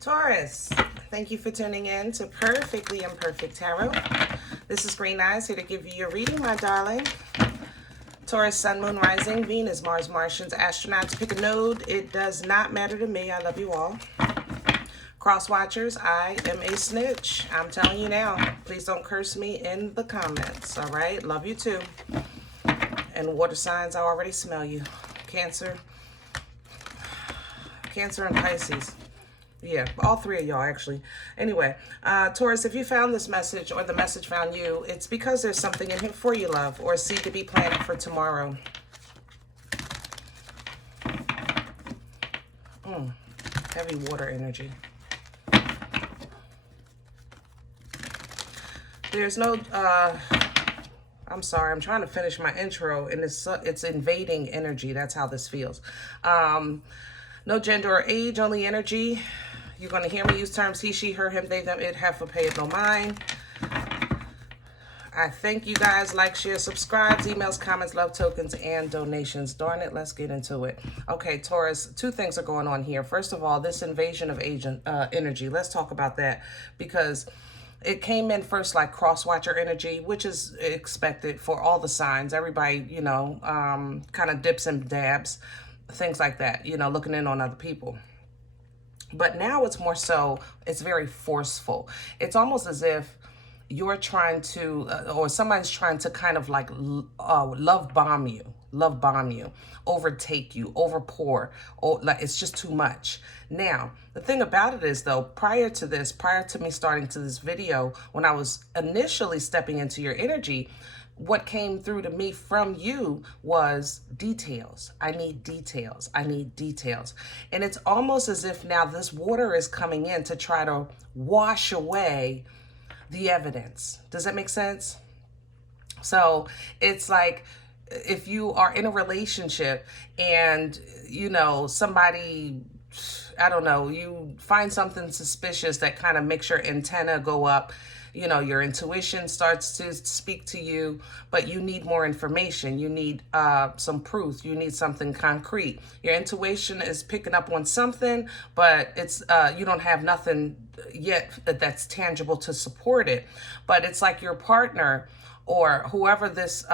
Taurus, thank you for tuning in to Perfectly Imperfect Tarot. This is Green Eyes here to give you your reading, my darling. Taurus, Sun, Moon, Rising, Venus, Mars, Martians, astronauts, pick a node. It does not matter to me. I love you all. Cross watchers, I am a snitch. I'm telling you now. Please don't curse me in the comments, all right? Love you too. And water signs, I already smell you. Cancer and Pisces. Yeah, all three of y'all, actually. Anyway, Taurus, if you found this message or the message found you, it's because there's something in here for you, love, or a seed to be planted for tomorrow. Heavy water energy. There's no, I'm sorry, I'm trying to finish my intro, and it's invading energy. That's how this feels. No gender or age, only energy. You're going to hear me use terms he, she, her, him, they, them, it, heifer, pay it, no mind. I thank you guys. Like, share, subscribe, emails, comments, love tokens, and donations. Darn it, let's get into it. Okay, Taurus, two things are going on here. First of all, this invasion of energy. Let's talk about that because it came in first like cross-watcher energy, which is expected for all the signs. Everybody, you know, kind of dips and dabs, things like that, you know, looking in on other people. But now it's more so, it's very forceful. It's almost as if you're trying to, or somebody's trying to kind of like love bomb you, overtake you, overpour, or like it's just too much. Now, the thing about it is though, prior to me starting to this video, when I was initially stepping into your energy, what came through to me from you was details. I need details. I need details. And it's almost as if now this water is coming in to try to wash away the evidence. Does that make sense? So it's like if you are in a relationship and, you know, somebody, I don't know, you find something suspicious that kind of makes your antenna go up. You know, your intuition starts to speak to you, but you need more information. You need some proof. You need something concrete. Your intuition is picking up on something, but it's you don't have nothing yet that's tangible to support it. But it's like your partner or whoever this,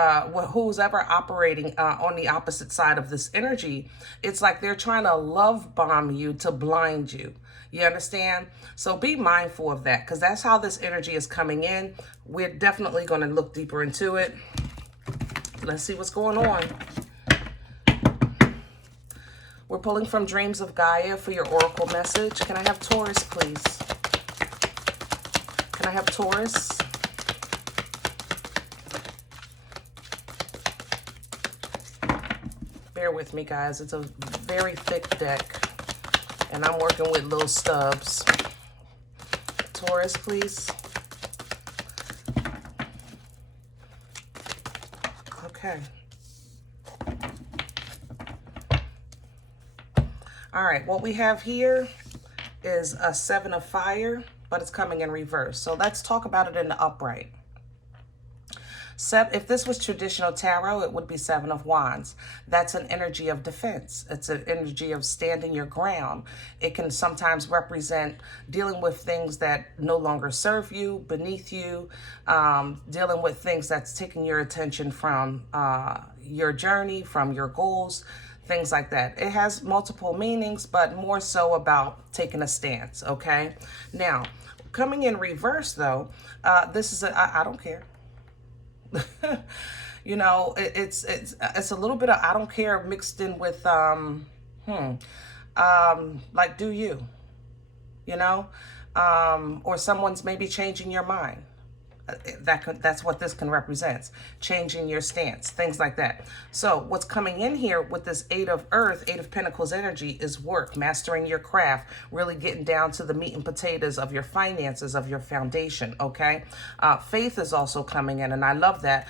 who's ever operating on the opposite side of this energy, it's like they're trying to love bomb you to blind you. You understand? So be mindful of that because that's how this energy is coming in. We're definitely going to look deeper into it. Let's see what's going on. We're pulling from Dreams of Gaia for your oracle message. Can I have Taurus, please? Can I have Taurus? Bear with me, guys. It's a very thick deck. And I'm working with little stubs. Taurus, please. Okay. All right, what we have here is a 7 of fire, but it's coming in reverse. So let's talk about it in the upright. If this was traditional tarot, it would be 7 of Wands. That's an energy of defense. It's an energy of standing your ground. It can sometimes represent dealing with things that no longer serve you, beneath you, dealing with things that's taking your attention from your journey, from your goals, things like that. It has multiple meanings, but more so about taking a stance, okay? Now, coming in reverse, though, this is I don't care. You know, it's a little bit of I don't care mixed in with like do you know, or someone's maybe changing your mind. That's what this can represent, changing your stance, things like that. So what's coming in here with this 8 of Earth, 8 of Pentacles energy is work, mastering your craft, really getting down to the meat and potatoes of your finances, of your foundation, okay? Faith is also coming in, and I love that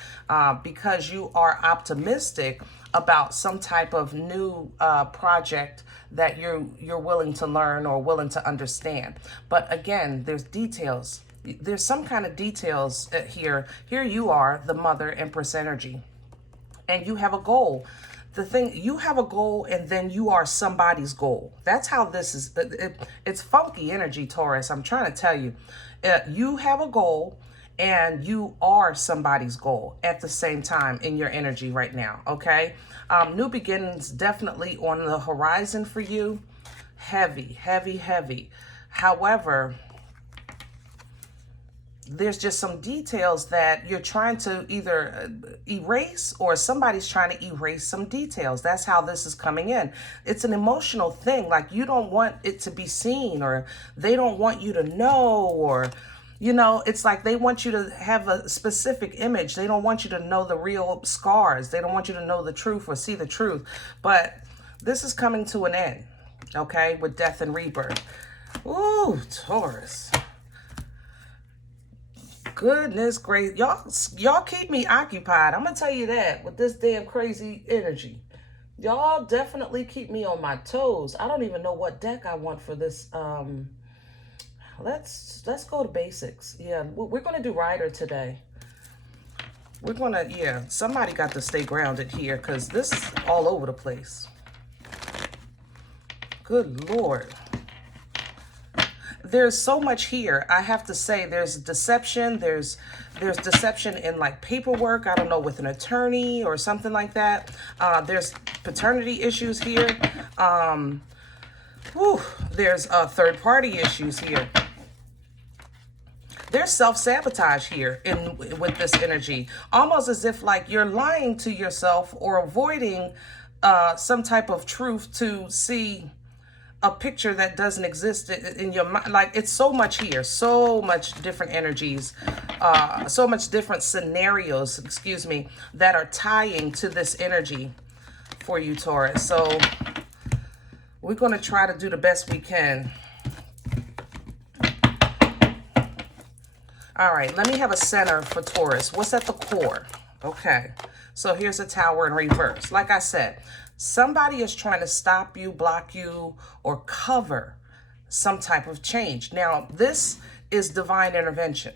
because you are optimistic about some type of new project that you're willing to learn or willing to understand. But again, there's details. There's some kind of details here. Here you are, the Mother Empress energy, and you have a goal the thing, you have a goal and then you are somebody's goal. That's how this is. It's funky energy, Taurus. I'm trying to tell you. You have a goal and you are somebody's goal at the same time in your energy right now, okay? New beginnings definitely on the horizon for you. Heavy, heavy, heavy. However, there's just some details that you're trying to either erase, or somebody's trying to erase some details. That's how this is coming in. It's an emotional thing. Like, you don't want it to be seen, or they don't want you to know, or, you know, it's like they want you to have a specific image. They don't want you to know the real scars. They don't want you to know the truth or see the truth. But this is coming to an end, okay, with death and rebirth. Ooh, Taurus. Goodness gracious. Y'all keep me occupied. I'm going to tell you that with this damn crazy energy. Y'all definitely keep me on my toes. I don't even know what deck I want for this. Let's go to basics. Yeah, we're going to do Rider today. We're going to, yeah, somebody got to stay grounded here because this is all over the place. Good Lord. There's so much here. I have to say, there's deception. There's deception in like paperwork. I don't know, with an attorney or something like that. There's paternity issues here. There's third-party issues here. There's self-sabotage here with this energy. Almost as if like you're lying to yourself or avoiding some type of truth to see a picture that doesn't exist in your mind. Like, it's so much here, so much different energies, so much different scenarios, excuse me, that are tying to this energy for you, Taurus. So we're going to try to do the best we can. All right, let me have a center for Taurus. What's at the core? Okay, so here's a Tower in reverse. Like I said, somebody is trying to stop you, block you, or cover some type of change. Now, this is divine intervention,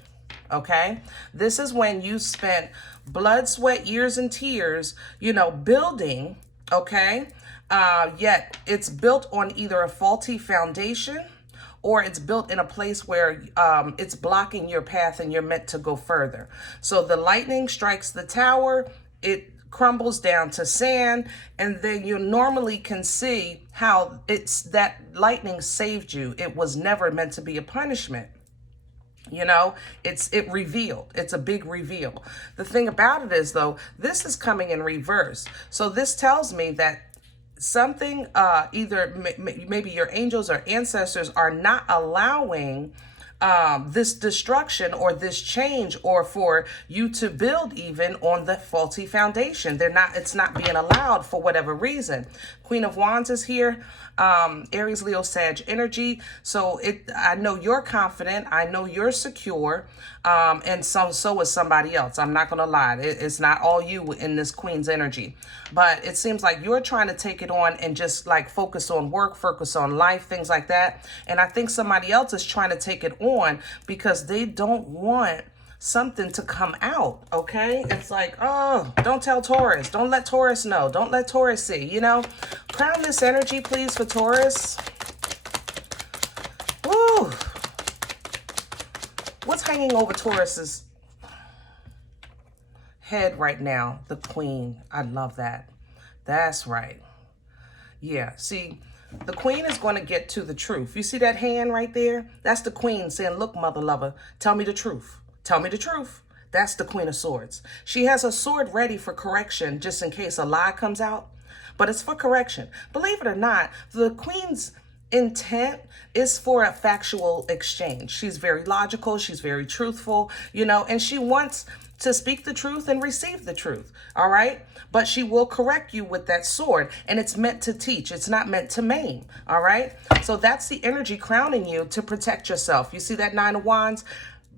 okay? This is when you spent blood, sweat, years, and tears, you know, building, okay? Yet it's built on either a faulty foundation, or it's built in a place where it's blocking your path and you're meant to go further. So the lightning strikes the tower, it crumbles down to sand, and then you normally can see how it's that lightning saved you. It was never meant to be a punishment. You know, it revealed. It's a big reveal. The thing about it is, though, this is coming in reverse. So this tells me that something, either maybe your angels or ancestors are not allowing this destruction or this change, or for you to build even on the faulty foundation. It's not being allowed for whatever reason. Queen of Wands is here. Aries, Leo, Sag energy. So I know you're confident. I know you're secure. And so is somebody else. I'm not going to lie. It's not all you in this Queen's energy. But it seems like you're trying to take it on and just like focus on work, focus on life, things like that. And I think somebody else is trying to take it on because they don't want something to come out, okay? It's like, oh, don't tell Taurus. Don't let Taurus know. Don't let Taurus see, you know? Crown this energy, please, for Taurus. Woo! What's hanging over Taurus's head right now? The Queen. I love that. That's right. Yeah, see, the Queen is going to get to the truth. You see that hand right there? That's the Queen saying, look, mother lover, tell me the truth. Tell me the truth. That's the Queen of Swords. She has a sword ready for correction just in case a lie comes out, but it's for correction. Believe it or not, the Queen's intent is for a factual exchange. She's very logical. She's very truthful, you know, and she wants to speak the truth and receive the truth. All right. But she will correct you with that sword, and it's meant to teach. It's not meant to maim. All right. So that's the energy crowning you to protect yourself. You see that Nine of Wands?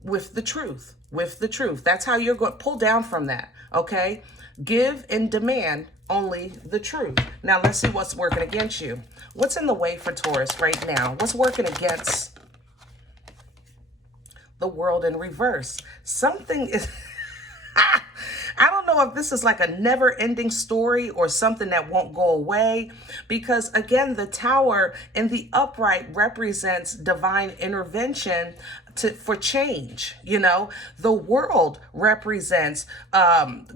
With the truth, with the truth. That's how you're going to pull down from that, okay? Give and demand only the truth. Now, let's see what's working against you. What's in the way for Taurus right now? What's working against the World in reverse? Something is... I don't know if this is like a never-ending story or something that won't go away, because again, the Tower in the upright represents divine intervention for change. You know, the World represents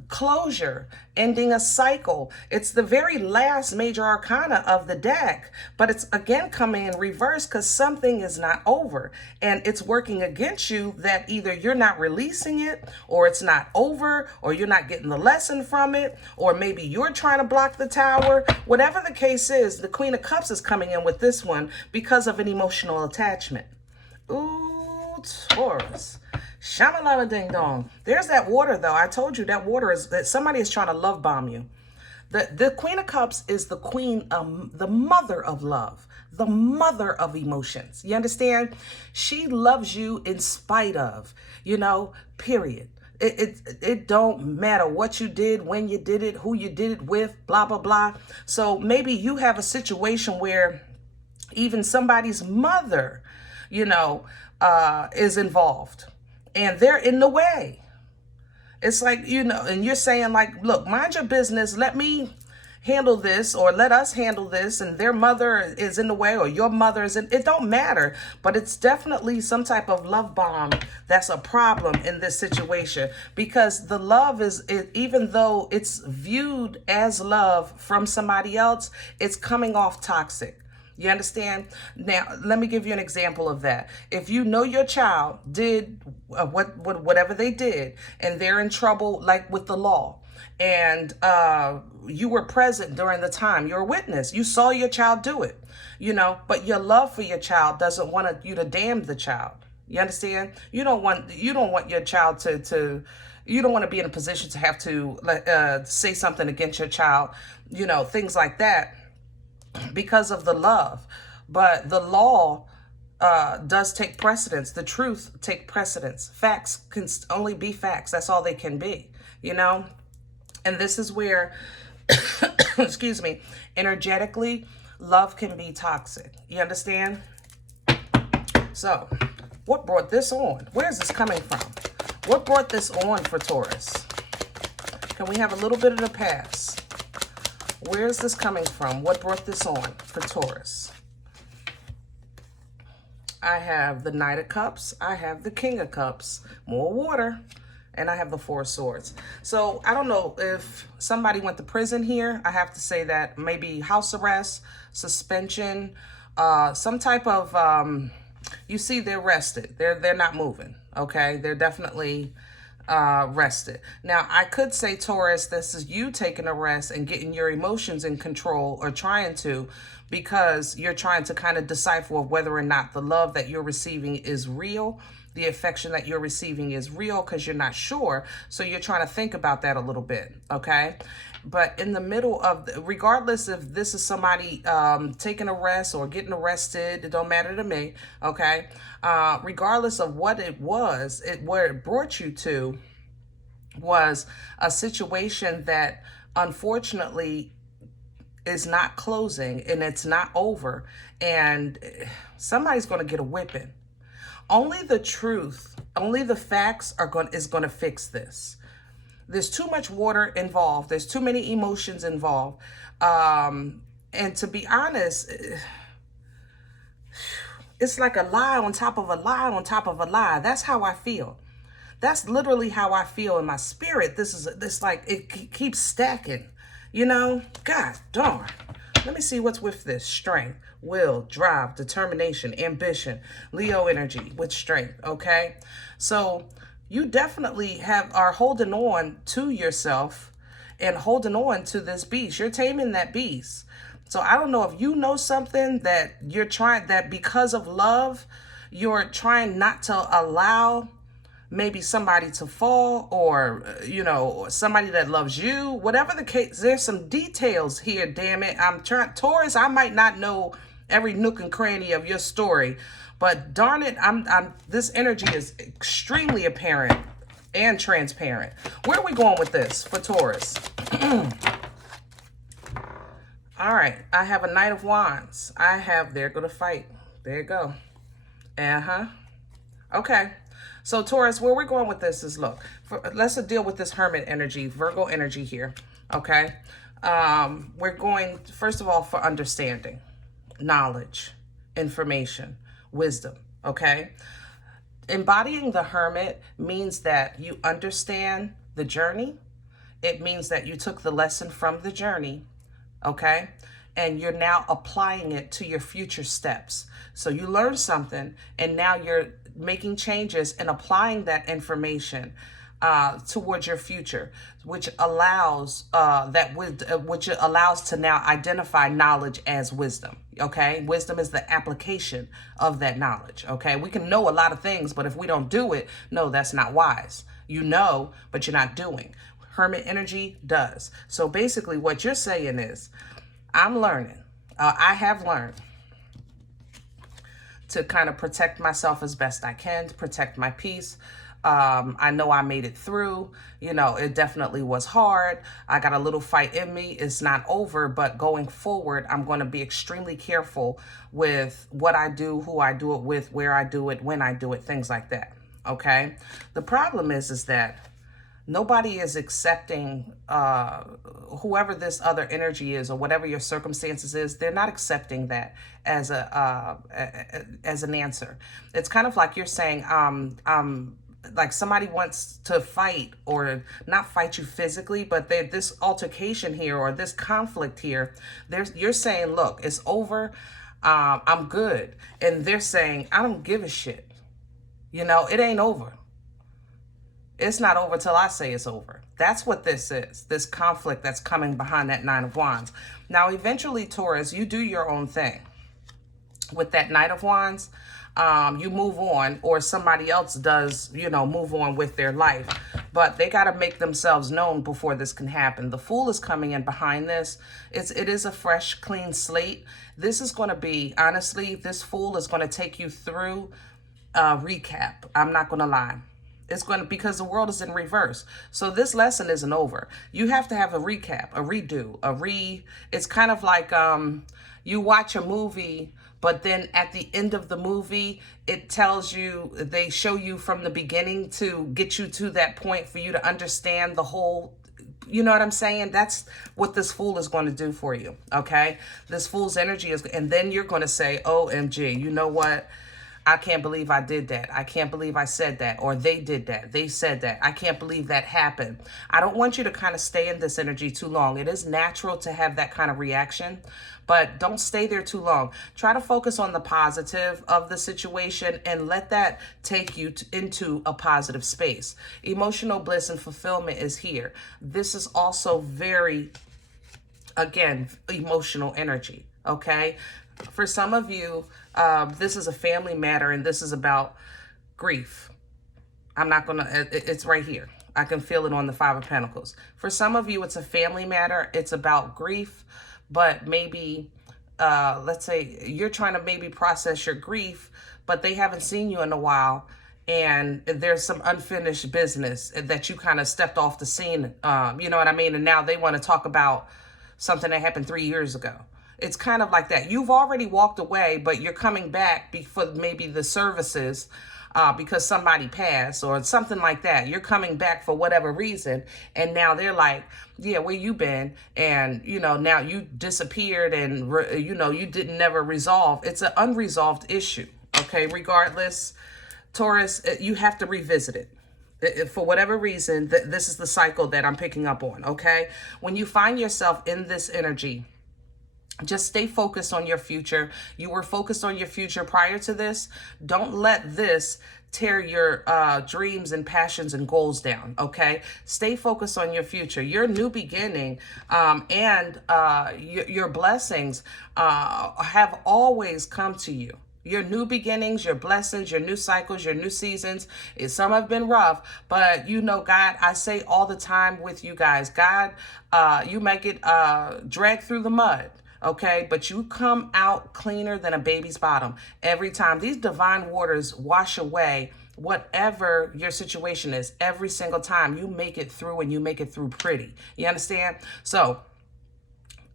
closure, ending a cycle. It's the very last major arcana of the deck, but it's again coming in reverse because something is not over and it's working against you, that either you're not releasing it, or it's not over, or you're not getting the lesson from it, or maybe you're trying to block the Tower. Whatever the case is, the Queen of Cups is coming in with this one because of an emotional attachment. Ooh, Taurus. Shamalama ding dong. There's that water though. I told you that water is that somebody is trying to love bomb you. The Queen of Cups is the queen, the mother of love, the mother of emotions. You understand? She loves you in spite of, you know, period. It don't matter what you did, when you did it, who you did it with, blah, blah, blah. So maybe you have a situation where even somebody's mother, you know, is involved and they're in the way. It's like, you know, and you're saying like, look, mind your business. Let me handle this, or let us handle this. And their mother is in the way, or your mother is in, it don't matter, but it's definitely some type of love bomb that's a problem in this situation, because the love is, even though it's viewed as love from somebody else, it's coming off toxic. You understand? Now, let me give you an example of that. If you know your child did whatever they did, and they're in trouble, like with the law, and you were present during the time, you're a witness, you saw your child do it, you know, but your love for your child doesn't want you to damn the child. You understand? You don't want your child to you don't want to be in a position to have to say something against your child, you know, things like that, because of the love. But the law does take precedence. The truth take precedence. Facts can only be facts. That's all they can be, you know? And this is where, excuse me, energetically, love can be toxic. You understand? So, what brought this on? Where's this coming from? What brought this on for Taurus? Can we have a little bit of the past? Where's this coming from? What brought this on for Taurus? I have the Knight of Cups. I have the King of Cups. More water. And I have the Four of Swords. So I don't know if somebody went to prison here. I have to say that maybe house arrest, suspension, some type of, you see, they're rested. They're not moving. Okay. They're definitely rested. Now, I could say, Taurus, this is you taking a rest and getting your emotions in control, or trying to, because you're trying to kind of decipher whether or not the love that you're receiving is real, the affection that you're receiving is real, because you're not sure. So you're trying to think about that a little bit. Okay. But in the middle of, regardless if this is somebody taking a rest or getting arrested, it don't matter to me. Okay. Regardless of what it was, where it brought you to was a situation that unfortunately is not closing, and it's not over, and somebody's going to get a whipping. Only the truth, only the facts is going to fix this. There's too much water involved. There's too many emotions involved. And to be honest, it's like a lie on top of a lie on top of a lie. That's how I feel. That's literally how I feel in my spirit. This like, it keeps stacking, you know? God darn. Let me see what's with this. Strength, will, drive, determination, ambition, Leo energy with strength, okay? So you definitely are holding on to yourself and holding on to this beast. You're taming that beast. So I don't know if you know something that you're trying, that because of love, you're trying not to allow maybe somebody to fall, or, you know, somebody that loves you, whatever the case. There's some details here, damn it. I'm trying, Taurus, I might not know every nook and cranny of your story, but darn it, this energy is extremely apparent and transparent. Where are we going with this for Taurus? All right, I have a Knight of Wands. I have, there go to fight. There you go. Okay. So Taurus, where we're going with this is, look, let's deal with this Hermit energy, Virgo energy here, okay? We're going, first of all, for understanding, knowledge, information, wisdom, okay? Embodying the Hermit means that you understand the journey. It means that you took the lesson from the journey, okay? And you're now applying it to your future steps. So you learned something, and now you're making changes and applying that information towards your future, which allows which allows to now identify knowledge as wisdom. Okay, wisdom is the application of that knowledge. Okay, we can know a lot of things, but if we don't do it, no, that's not wise. You know, but you're not doing. Hermit energy does. So basically, what you're saying is, I'm learning. I have learned to kind of protect myself as best I can, to protect my peace. I know I made it through. You know, it definitely was hard. I got a little fight in me. It's not over, but going forward, I'm going to be extremely careful with what I do, who I do it with, where I do it, when I do it, things like that. Okay? The problem is that nobody is accepting whoever this other energy is, or whatever your circumstances is. They're not accepting that as an answer. It's kind of like you're saying, like somebody wants to fight, or not fight you physically, but this altercation here, or this conflict here, you're saying, look, it's over. I'm good. And they're saying, I don't give a shit. You know, it ain't over. It's not over till I say it's over. That's what this is, this conflict that's coming behind that Nine of Wands. Now, eventually, Taurus, you do your own thing. With that Knight of Wands, you move on, or somebody else does, you know, move on with their life. But they got to make themselves known before this can happen. The Fool is coming in behind this. It is a fresh, clean slate. This is going to be, honestly, this Fool is going to take you through a recap. I'm not going to lie. It's going to, because the world is in reverse. So this lesson isn't over. You have to have a recap, a redo, it's kind of like you watch a movie, but then at the end of the movie, it tells you, they show you from the beginning to get you to that point for you to understand the whole, you know what I'm saying? That's what this Fool is going to do for you, okay? This Fool's energy is, and then you're going to say, OMG, you know what? I can't believe I did that. I can't believe I said that. Or they did that. They said that. I can't believe that happened. I don't want you to kind of stay in this energy too long. It is natural to have that kind of reaction, but don't stay there too long. Try to focus on the positive of the situation and let that take you into a positive space. Emotional bliss and fulfillment is here. This is also very, again, emotional energy, okay? For some of you, this is a family matter, and this is about grief. I'm not going to, it's right here. I can feel it on the Five of Pentacles. For some of you, it's a family matter. It's about grief, but maybe, let's say you're trying to maybe process your grief, but they haven't seen you in a while, and there's some unfinished business that you kind of stepped off the scene, you know what I mean? And now they want to talk about something that happened 3 years ago. It's kind of like that. You've already walked away, but you're coming back for maybe the services because somebody passed or something like that. You're coming back for whatever reason. And now they're like, yeah, where you been? And, you know, now you disappeared and, you know, you didn't never resolve. It's an unresolved issue. Okay. Regardless, Taurus, you have to revisit it. For whatever reason, this is the cycle that I'm picking up on. Okay. When you find yourself in this energy, just stay focused on your future. You were focused on your future prior to this. Don't let this tear your dreams and passions and goals down, okay? Stay focused on your future. Your new beginning and your blessings have always come to you. Your new beginnings, your blessings, your new cycles, your new seasons. Some have been rough, but you know, God, I say all the time with you guys, God, you might get dragged through the mud. Okay, but you come out cleaner than a baby's bottom every time. These divine waters wash away whatever your situation is. Every single time you make it through, and you make it through pretty. You understand? So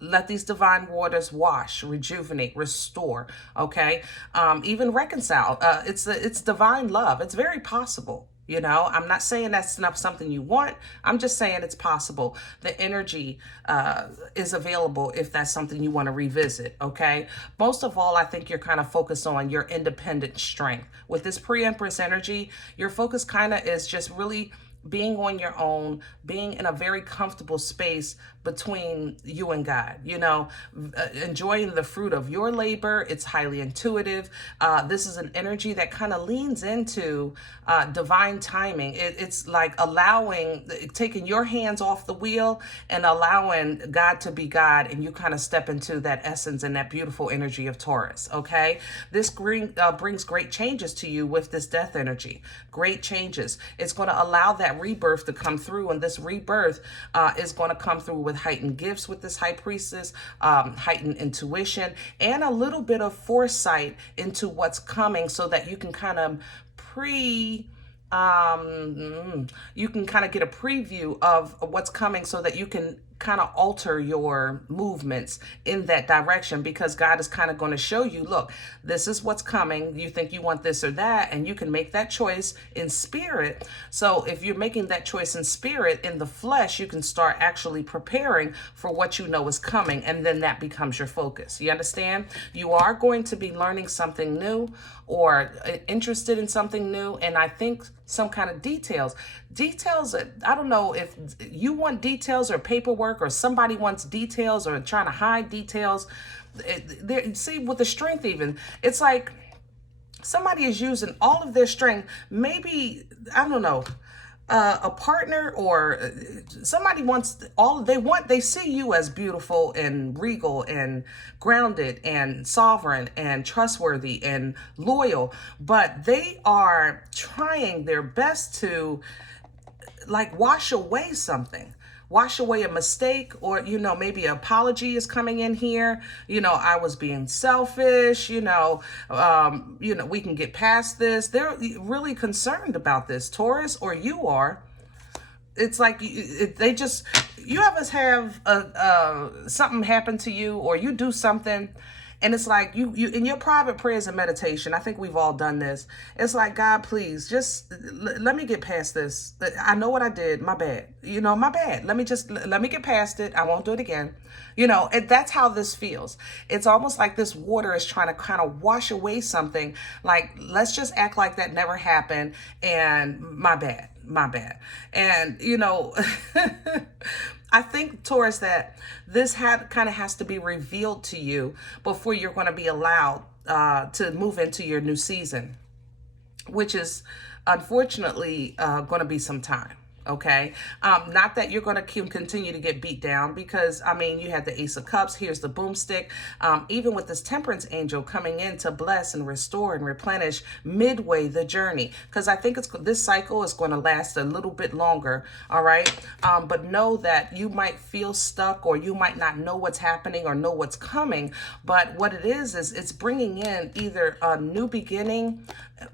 let these divine waters wash, rejuvenate, restore, okay? Even reconcile. It's divine love. It's very possible. You know, I'm not saying that's not something you want. I'm just saying it's possible. The energy is available if that's something you want to revisit, okay? Most of all, I think you're kind of focused on your independent strength. With this pre-Empress energy, your focus kind of is just really being on your own, being in a very comfortable space between you and God, you know, enjoying the fruit of your labor. It's highly intuitive. This is an energy that kind of leans into divine timing. It's like taking your hands off the wheel and allowing God to be God, and you kind of step into that essence and that beautiful energy of Taurus, okay? This brings great changes to you with this death energy. Great changes. It's going to allow that rebirth to come through, and this rebirth is going to come through with heightened gifts with this high priestess, heightened intuition, and a little bit of foresight into what's coming, so that you can kind of get a preview of what's coming, so that you can kind of alter your movements in that direction, because God is kind of going to show you, look, this is what's coming. You think you want this or that, and you can make that choice in spirit. So if you're making that choice in spirit, in the flesh, you can start actually preparing for what you know is coming, and then that becomes your focus. You understand? You are going to be learning something new or interested in something new, and I think some kind of details, I don't know if you want details or paperwork, or somebody wants details or trying to hide details. See, with the strength even, it's like somebody is using all of their strength. Maybe, I don't know, a partner or somebody they see you as beautiful and regal and grounded and sovereign and trustworthy and loyal, but they are trying their best to like wash away something. Wash away a mistake, or, you know, maybe an apology is coming in here. You know, I was being selfish, we can get past this. They're really concerned about this, Taurus, or you are. It's like you ever have something happen to you, or you do something, and it's like you in your private prayers and meditation, I think we've all done this. It's like, God, please just let me get past this. I know what I did. My bad. My bad. Let me get past it. I won't do it again. That's how this feels. It's almost like this water is trying to kind of wash away something. Like, let's just act like that never happened. And my bad. And, I think, Taurus, that this kind of has to be revealed to you before you're going to be allowed to move into your new season, which is unfortunately going to be some time. Okay. Not that you're going to continue to get beat down, because, you had the Ace of Cups. Here's the boomstick. Even with this Temperance angel coming in to bless and restore and replenish midway the journey, because I think this cycle is going to last a little bit longer. All right. But know that you might feel stuck, or you might not know what's happening or know what's coming. But what it is it's bringing in either a new beginning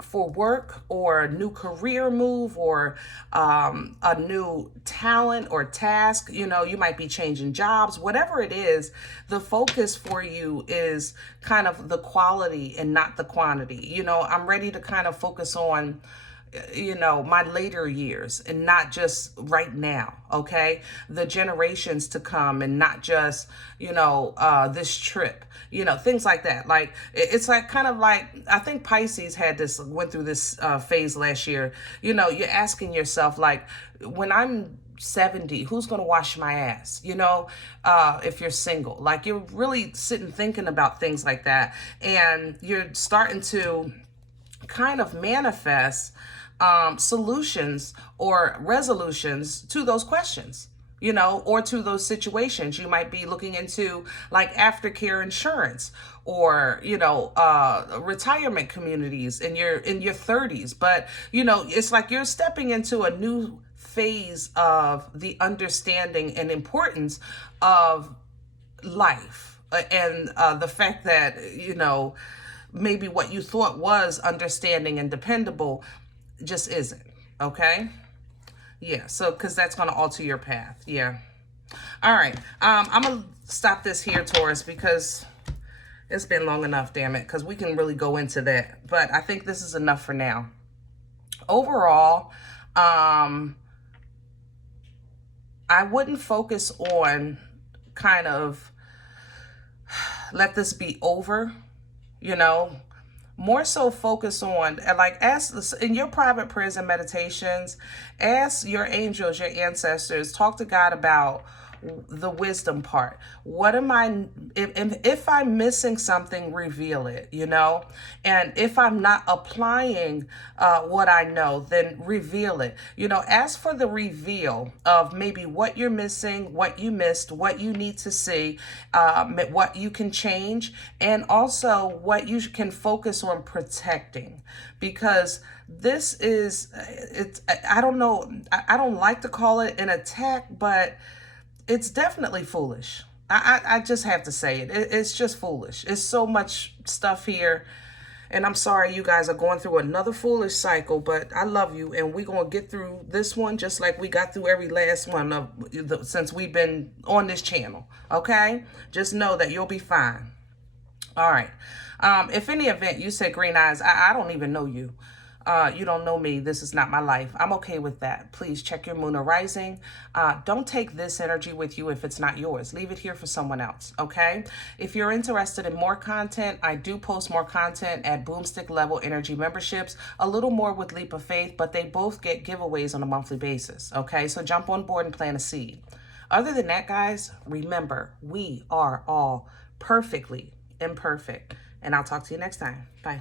for work, or a new career move, or a new talent or task. You might be changing jobs. Whatever it is, the focus for you is kind of the quality and not the quantity. I'm ready to kind of focus on my later years, and not just right now. Okay. The generations to come, and not just, this trip, things like that. Like, it's like kind of like, I think Pisces went through this phase last year. You're asking yourself, like, when I'm 70, who's going to wash my ass? If you're single, like, you're really sitting thinking about things like that, and you're starting to kind of manifest solutions or resolutions to those questions, or to those situations. You might be looking into, like, aftercare insurance, or, retirement communities in your 30s. But, it's like you're stepping into a new phase of the understanding and importance of life, and the fact that, maybe what you thought was understanding and dependable just isn't. Okay. Yeah. So, because that's going to alter your path. Yeah. All right. I'm going to stop this here, Taurus, because it's been long enough, damn it, because we can really go into that. But I think this is enough for now. Overall, I wouldn't focus on kind of let this be over, you know, more so focus on, like, ask in your private prayers and meditations, ask your angels, your ancestors, talk to God about the wisdom part. What am I, if I'm missing something, reveal it, you know? And if I'm not applying what I know, then reveal it. You know, ask for the reveal of maybe what you're missing, what you missed, what you need to see, what you can change, and also what you can focus on protecting. Because this is, I don't know, I don't like to call it an attack, but it's definitely foolish. I just have to say it. It's just foolish. It's so much stuff here. And I'm sorry you guys are going through another foolish cycle, but I love you. And we're going to get through this one just like we got through every last one since we've been on this channel. Okay? Just know that you'll be fine. All right. If any event you said green eyes, I don't even know you. You don't know me. This is not my life. I'm okay with that. Please check your moon or rising. Don't take this energy with you if it's not yours. Leave it here for someone else, okay? If you're interested in more content, I do post more content at Boomstick Level Energy memberships, a little more with Leap of Faith, but they both get giveaways on a monthly basis, okay? So jump on board and plant a seed. Other than that, guys, remember, we are all perfectly imperfect. And I'll talk to you next time. Bye.